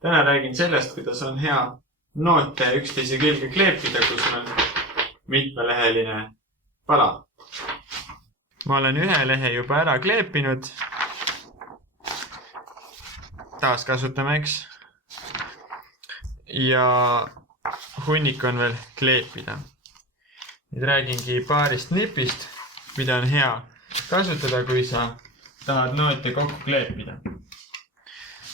Täna räägin sellest, kuidas on hea noote üksteise külge kleepida, kui sul on mitmeleheline pala. Ma olen ühe lehe juba ära kleepinud. Taaskasutame, eks. Ja hunnik on veel kleepida. Nüüd räägingi paarist nipist, mida on hea kasutada, kui sa tahad noote kokku kleepida.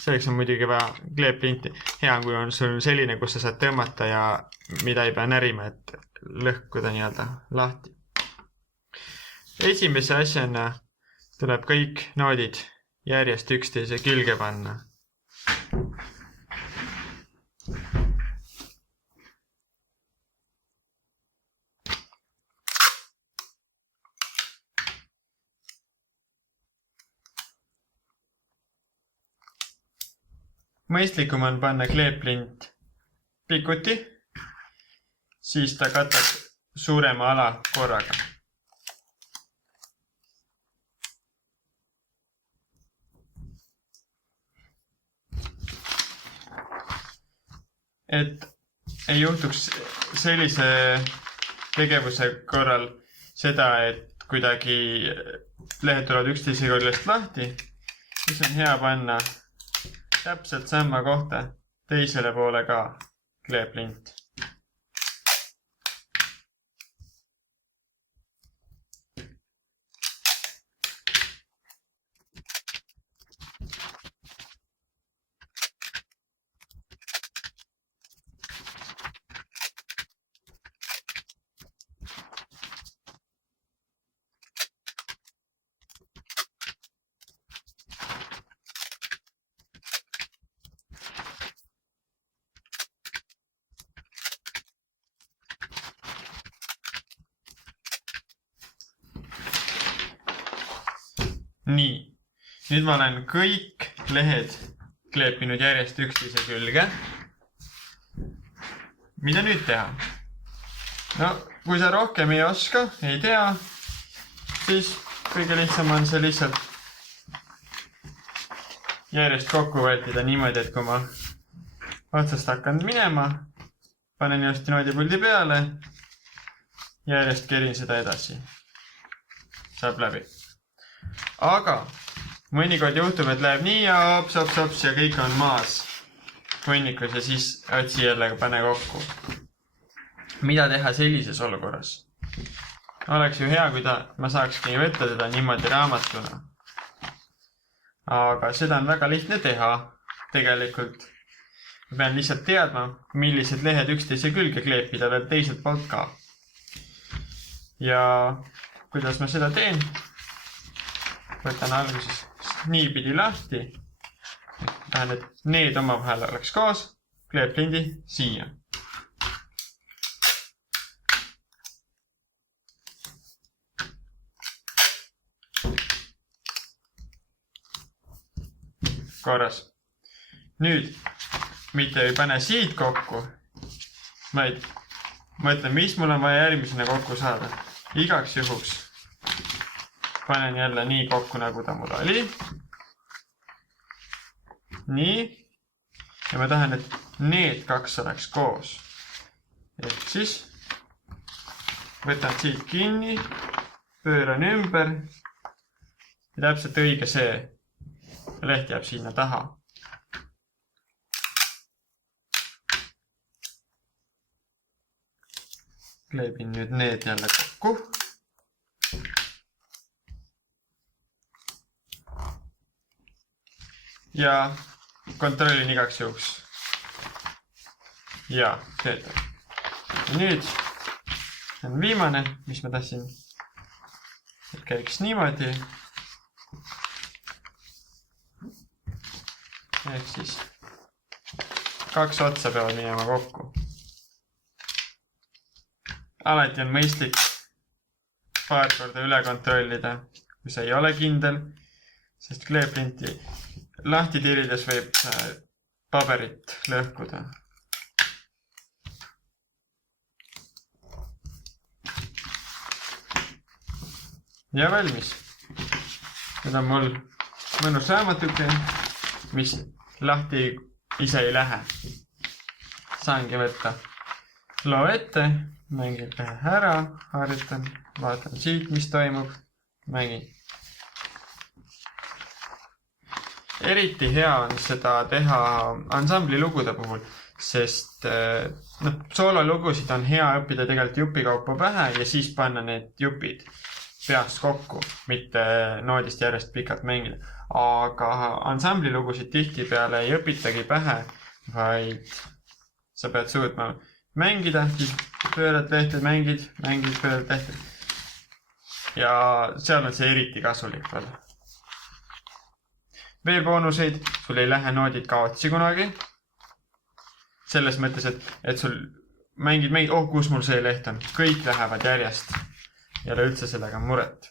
Selleks on muidugi vaja kleeplinti. Hea, kui on sul selline, kus sa saad tõmmata ja mida ei pea närima, et lõhkuda nii-öelda lahti. Esimese asjana tuleb kõik noodid järjest üksteise külge panna. Mõistlikum on panna kleeplint pikuti, siis ta katab suurema ala korraga. Et ei juhtuks sellise tegevuse korral seda, et kuidagi lehed tulevad üksteise küljest lahti, siis on hea panna täpselt sama kohta teisele poole ka kleeplint. Nii, nüüd ma olen kõik lehed kleepinud järjest üksteise külge. Mida nüüd teha? No, kui sa rohkem ei oska, ei tea, siis kõige lihtsam on see lihtsalt järjest kokku võetada niimoodi, et kui ma otsast hakkan minema, panen just noodipuldi peale, järjest kerin seda edasi. Saab läbi. Aga mõnikord juhtub, et läheb nii ja hops ja kõik on maas hunnikus ja siis otsi jälle pane kokku. Mida teha sellises olukorras? Oleks ju hea, kui ma saakski võtta teda niimoodi raamatuna. Aga seda on väga lihtne teha. Tegelikult ma pean lihtsalt teadma, millised lehed üksteise külge kleepida veel teiselt poolt ka. Ja kuidas ma seda teen? Võtan alguses niipidi lahti. Tahan, et need oma vahel oleks koos. Kleeplindi siia. Korras. Nüüd mitte ei pane siit kokku, vaid mõtlen, mis mul on vaja järgmisena kokku saada. Igaks juhuks panen jälle nii kokku, nagu ta mul oli. Nii. Ja ma tahan, et need kaks oleks koos. Ehk siis võtan siit kinni, pööran ümber ja täpselt õige see leht jääb sinna taha. Kleebin nüüd need jälle kokku. Ja kontrollin igaks juhuks. Ja, töötab. Ja nüüd on viimane, mis ma tahtsin, et käiks niimoodi. Ehk siis kaks otsa peavad minema kokku. Alati on mõistlik paar korda üle kontrollida, kui see ei ole kindel, sest kleeplinti lahti tirides võib paberit lõhkuda. Ja valmis. Nüüd on mul mõnus raamatuke, mis lahti ise ei lähe. Saangi võtta loo ette, mängin ühe ära, harjutan, vaatan siit, mis toimub, mängin. Eriti hea on seda teha ansambli lugude puhul, sest soololugusid on hea õppida tegelikult jupikaupa pähe ja siis panna need jupid peast kokku, mitte noodist järjest pikalt mängida. Aga ansambli lugusid tihtipeale ei õpitagi pähe, vaid sa pead suutma mängida, siis pöörad lehted, mängid, pöörad lehted. Ja seal on see eriti kasulik veel. Veel boonuseid, sul ei lähe noodid kaotsi kunagi. Selles mõttes, et sul mängid, kus mul see leht on. Kõik lähevad järjest. Ei ole üldse sellega muret.